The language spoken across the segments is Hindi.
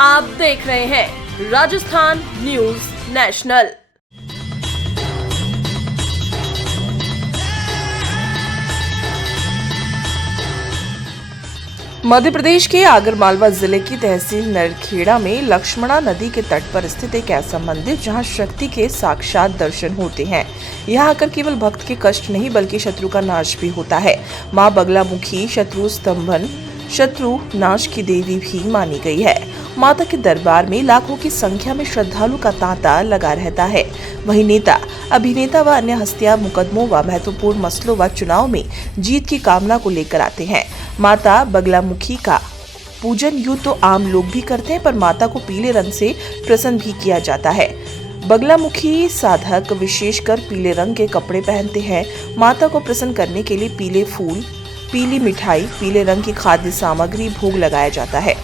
आप देख रहे हैं राजस्थान न्यूज नेशनल। मध्य प्रदेश के आगरमालवा जिले की तहसील नरखेड़ा में लक्ष्मणा नदी के तट पर स्थित एक ऐसा मंदिर जहां शक्ति के साक्षात दर्शन होते हैं। यहां आकर केवल भक्त के कष्ट नहीं बल्कि शत्रु का नाश भी होता है। मां बगलामुखी शत्रु स्तंभन शत्रु नाश की देवी भी मानी गई है। माता के दरबार में लाखों की संख्या में श्रद्धालु का तांता लगा रहता है। वहीं नेता, अभिनेता व अन्य हस्तियां मुकदमों व महत्वपूर्ण मसलों व चुनाव में जीत की कामना को लेकर आते हैं। माता बगलामुखी का पूजन यूं तो आम लोग भी करते हैं, पर माता को पीले रंग से प्रसन्न भी किया जाता है। बगलामुखी साधक विशेषकर पीले रंग के कपड़े पहनते हैं। माता को प्रसन्न करने के लिए पीले फूल, पीली मिठाई, पीले रंग की खाद्य सामग्री भोग लगाया जाता है।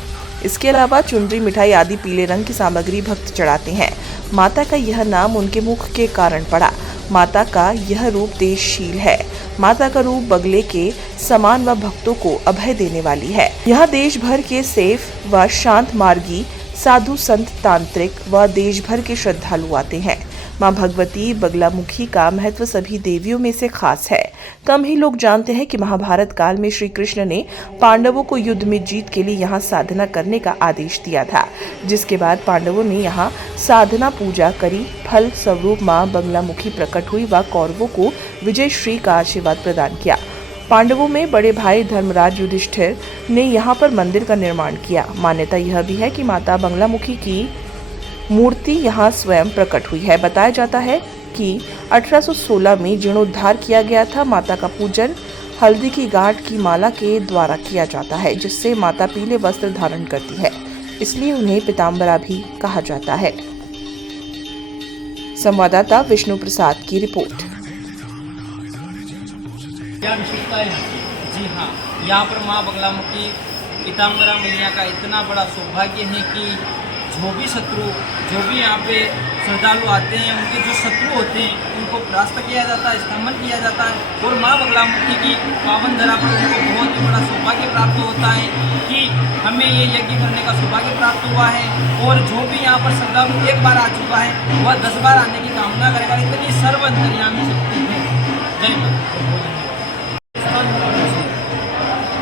इसके अलावा चुनरी, मिठाई आदि पीले रंग की सामग्री भक्त चढ़ाते हैं। माता का यह नाम उनके मुख के कारण पड़ा। माता का यह रूप तेजशील है। माता का रूप बगले के समान व भक्तों को अभय देने वाली है। यहाँ देश भर के सेफ व शांत मार्गी साधु संत, तांत्रिक व देश भर के श्रद्धालु आते हैं। मां भगवती बगलामुखी का महत्व सभी देवियों में से खास है। कम ही लोग जानते हैं कि महाभारत काल में श्री कृष्ण ने पांडवों को युद्ध में जीत के लिए यहाँ साधना करने का आदेश दिया था, जिसके बाद पांडवों ने यहाँ साधना पूजा करी। फल स्वरूप मां बगलामुखी प्रकट हुई व कौरवों को विजय श्री का आशीर्वाद प्रदान किया। पांडवों में बड़े भाई धर्मराज युधिष्ठिर ने यहाँ पर मंदिर का निर्माण किया। मान्यता यह भी है कि माता बगलामुखी की मूर्ति यहाँ स्वयं प्रकट हुई है। बताया जाता है कि 1816 में जीर्णोद्धार किया गया था। माता का पूजन हल्दी की गांठ की माला के द्वारा किया जाता है, जिससे माता पीले वस्त्र धारण करती है, इसलिए उन्हें पीताम्बरा भी कहा जाता है। संवाददाता विष्णु प्रसाद की रिपोर्ट। क्या विशेषता है? जी हाँ, यहाँ पर माँ बगलामुखी पीताम्बरा मैया का इतना बड़ा सौभाग्य है कि जो भी यहाँ पे श्रद्धालु आते हैं, उनके जो शत्रु होते हैं उनको परास्त किया जाता है, स्तंभन किया जाता है। और माँ बगलामुखी की पावन धरा पर उनको बहुत ही बड़ा सौभाग्य प्राप्त होता है कि हमें ये यज्ञ करने का सौभाग्य प्राप्त हुआ है। और जो भी यहाँ पर श्रद्धालु एक बार आ चुका है वह 10 बार आने की कामना करेगा। इतनी सर्व अंतर्यामी शक्ति है। जय माता।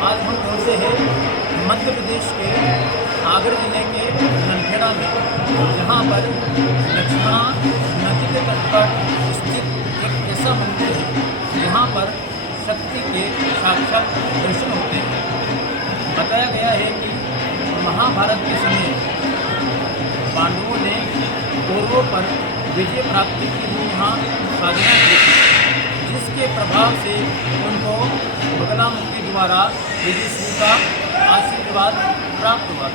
आज हम पहुँचे हैं मध्य प्रदेश के आगर जिले के नरखेड़ा में, जहाँ पर लक्ष्मणा नदी के तट पर स्थित एक ऐसा मंदिर है जहाँ पर शक्ति के साक्षात दर्शन होते हैं। बताया गया है कि महाभारत के समय पांडवों ने कौरवों पर विजय प्राप्ति के लिए यहाँ साधना की थी, जिसके प्रभाव से उनको बगलामुखी द्वारा विजय श्री का आशीर्वाद प्राप्त हुआ।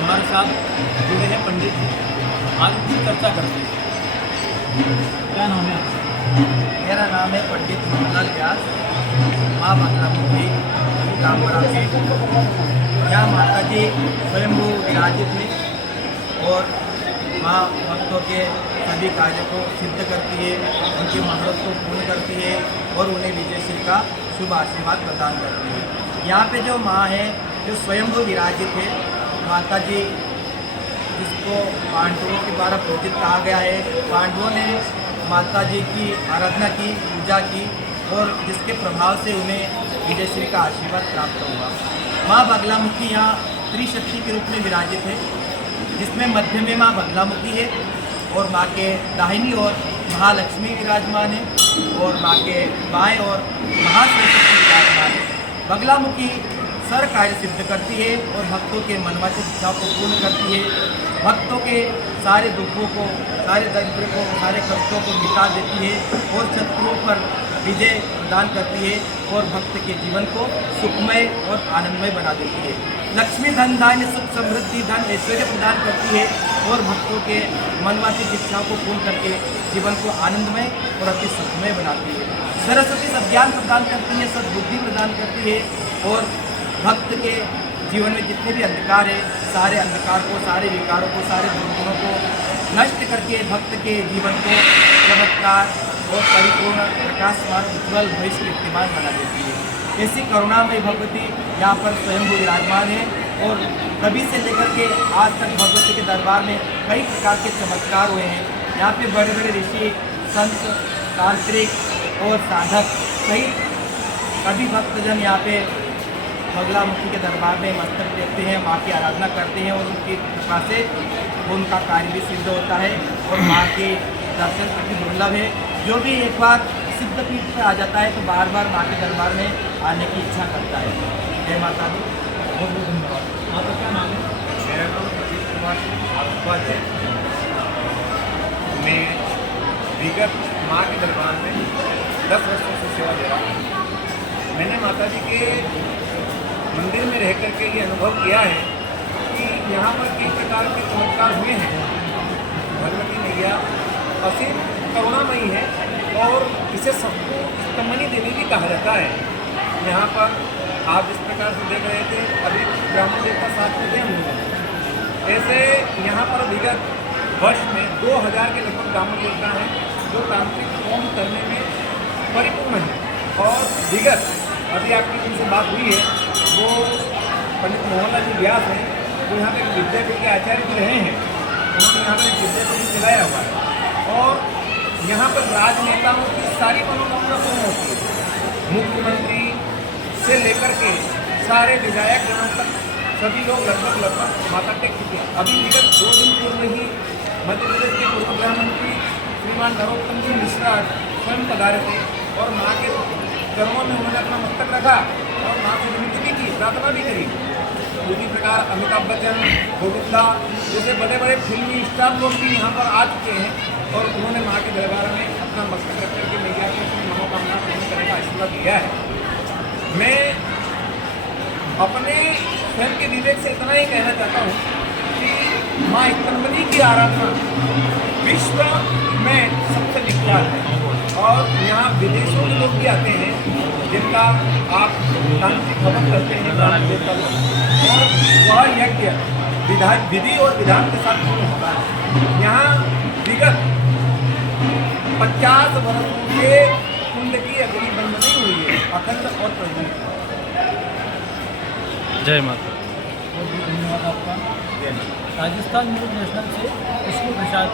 हमारे साथ जुड़े हैं पंडित जी, आज उनकी चर्चा करते हैं। क्या नाम है? मेरा नाम है पंडित मोहनलाल व्यास। माँ बगलामुखी पीताम्बरा के यहाँ माता जी स्वयंभू विराजित है और माँ भक्तों के सभी कार्यों को सिद्ध करती है, उनकी मनोरथ को पूर्ण करती है और उन्हें विजय श्री का शुभ आशीर्वाद प्रदान करती है। यहाँ पे जो माँ है जो स्वयंभू विराजित है, माता जी जिसको पांडवों के द्वारा पूजित कहा गया है। पांडवों ने माता जी की आराधना की, पूजा की और जिसके प्रभाव से उन्हें विजय श्री का आशीर्वाद प्राप्त हुआ। माँ बगलामुखी यहाँ त्रिशक्ति के रूप में विराजित है, जिसमें मध्य में माँ बगलामुखी है और माँ के दाहिनी ओर महालक्ष्मी विराजमान है और माँ के बाएं ओर महासरस्वती विराजमान है। बगलामुखी सर कार्य सिद्ध करती है और भक्तों के मनवांछित इच्छाओं को पूर्ण करती है। भक्तों के सारे दुखों को, सारे दरिद्र को, सारे कष्टों को मिटा देती है और शत्रुओं पर विजय प्रदान करती है और भक्त के जीवन को सुखमय और आनंदमय बना देती है। लक्ष्मी धन धान्य सुख समृद्धि धन ऐश्वर्य प्रदान करती है और भक्तों के मनवांछित इच्छाओं को पूर्ण करके जीवन को आनंदमय और अति सुखमय बनाती है। सरस्वती सद्ज्ञान प्रदान करती है, सद्बुद्धि प्रदान करती है और भक्त के जीवन में जितने भी अंधकार है, सारे अंधकार को, सारे विकारों को, सारे दुर्गुणों को नष्ट करके भक्त के जीवन को चमत्कार और परिपूर्ण प्रकाशमान उज्ज्वल भविष्य कीर्तिमान बना देती है। ऐसी करुणामयी भगवती यहाँ पर स्वयंभू विराजमान है और तभी से लेकर के आज तक भगवती के दरबार में कई प्रकार के चमत्कार हुए हैं। यहाँ पे बड़े बड़े ऋषि, संत, तांत्रिक और साधक सहित सभी भक्तजन यहाँ पे बगलामुखी के दरबार में मस्तक टेकते हैं, माँ की आराधना करते हैं और उनकी कृपा से उनका कार्य भी सिद्ध होता है और माँ के दर्शन अति दुर्लभ है। जो भी एक बार सिद्ध पीठ पर आ जाता है तो बार बार माँ के दरबार में आने की इच्छा करता है। जय माता दी। बहुत बहुत धन्यवाद। आपका क्या नाम है? मेरा नाम प्रदीप कुमार भारद्वाज है। मैं विगत माँ के दरबार में 10 वर्षों से सेवा दे रहा हूँ। मैंने माता जी के मंदिर में रह कर के ये अनुभव किया है कि यहाँ पर कई प्रकार के चमत्कार हुए हैं। भगवती मैया असीम करुणामयी है और इसे सबको स्तमनी देवी भी कहा जाता है। यहाँ पर आप इस प्रकार से देख रहे थे, अभी ब्राह्मण देवता साथ में थे हम लोग। ऐसे यहाँ पर विगत वर्ष में 2000 के लगभग ब्राह्मण देवता हैं जो तांत्रिक होम करने में परिपूर्ण है। और विगत अभी आपकी जिनसे बात हुई है वो पंडित मोहनलाल जी व्यास हैं, वो यहाँ पे विद्यापीठ के आचार्य भी रहे हैं। उन्होंने यहाँ पर एक विद्यापीठ चलाया हुआ है और यहाँ पर राजनेताओं की सारी मनोकामना पूर्ण होती है। मुख्यमंत्री से लेकर के सारे विधायक जनों तक सभी लोग लगभग माता टेक चुके हैं। अभी विगत 2 दिन पूर्व ही मध्य प्रदेश के पूर्व गृहमंत्री श्रीमान नरोत्तम जी मिश्रा स्वयं पधारे थे और माँ के चरणों में उन्होंने अपना मस्तक रखा और माँ से विनती भी की, प्रार्थना भी करी। उसी प्रकार अमिताभ बच्चन, गोविंदा जैसे बड़े बड़े फिल्मी स्टार लोग भी यहाँ पर आ चुके हैं और उन्होंने माँ के दरबार में अपना मस्तक रख करके मैया को अपनी मनोकामना पूर्ण करने का आशीर्वाद दिया है। मैं अपने स्वयं के विवेक से इतना ही कहना चाहता हूँ कि माँ स्तंभनी की आराधना विश्व में सबसे विख्यात है और यहाँ विदेशों के लोग भी आते हैं जिनका आप तांत्रिक हवन करते हैं देवता लोग और वह यज्ञ विधि और विधान के साथ पूर्ण होता है। यहाँ विगत 50 वर्षों के कुंड की अग्नि बंद नहीं हुई है, अखंड और प्रज्वलित। जय माता। बहुत बहुत धन्यवाद आपका। राजस्थान न्यूज़ नेशनल से विष्णु प्रसाद।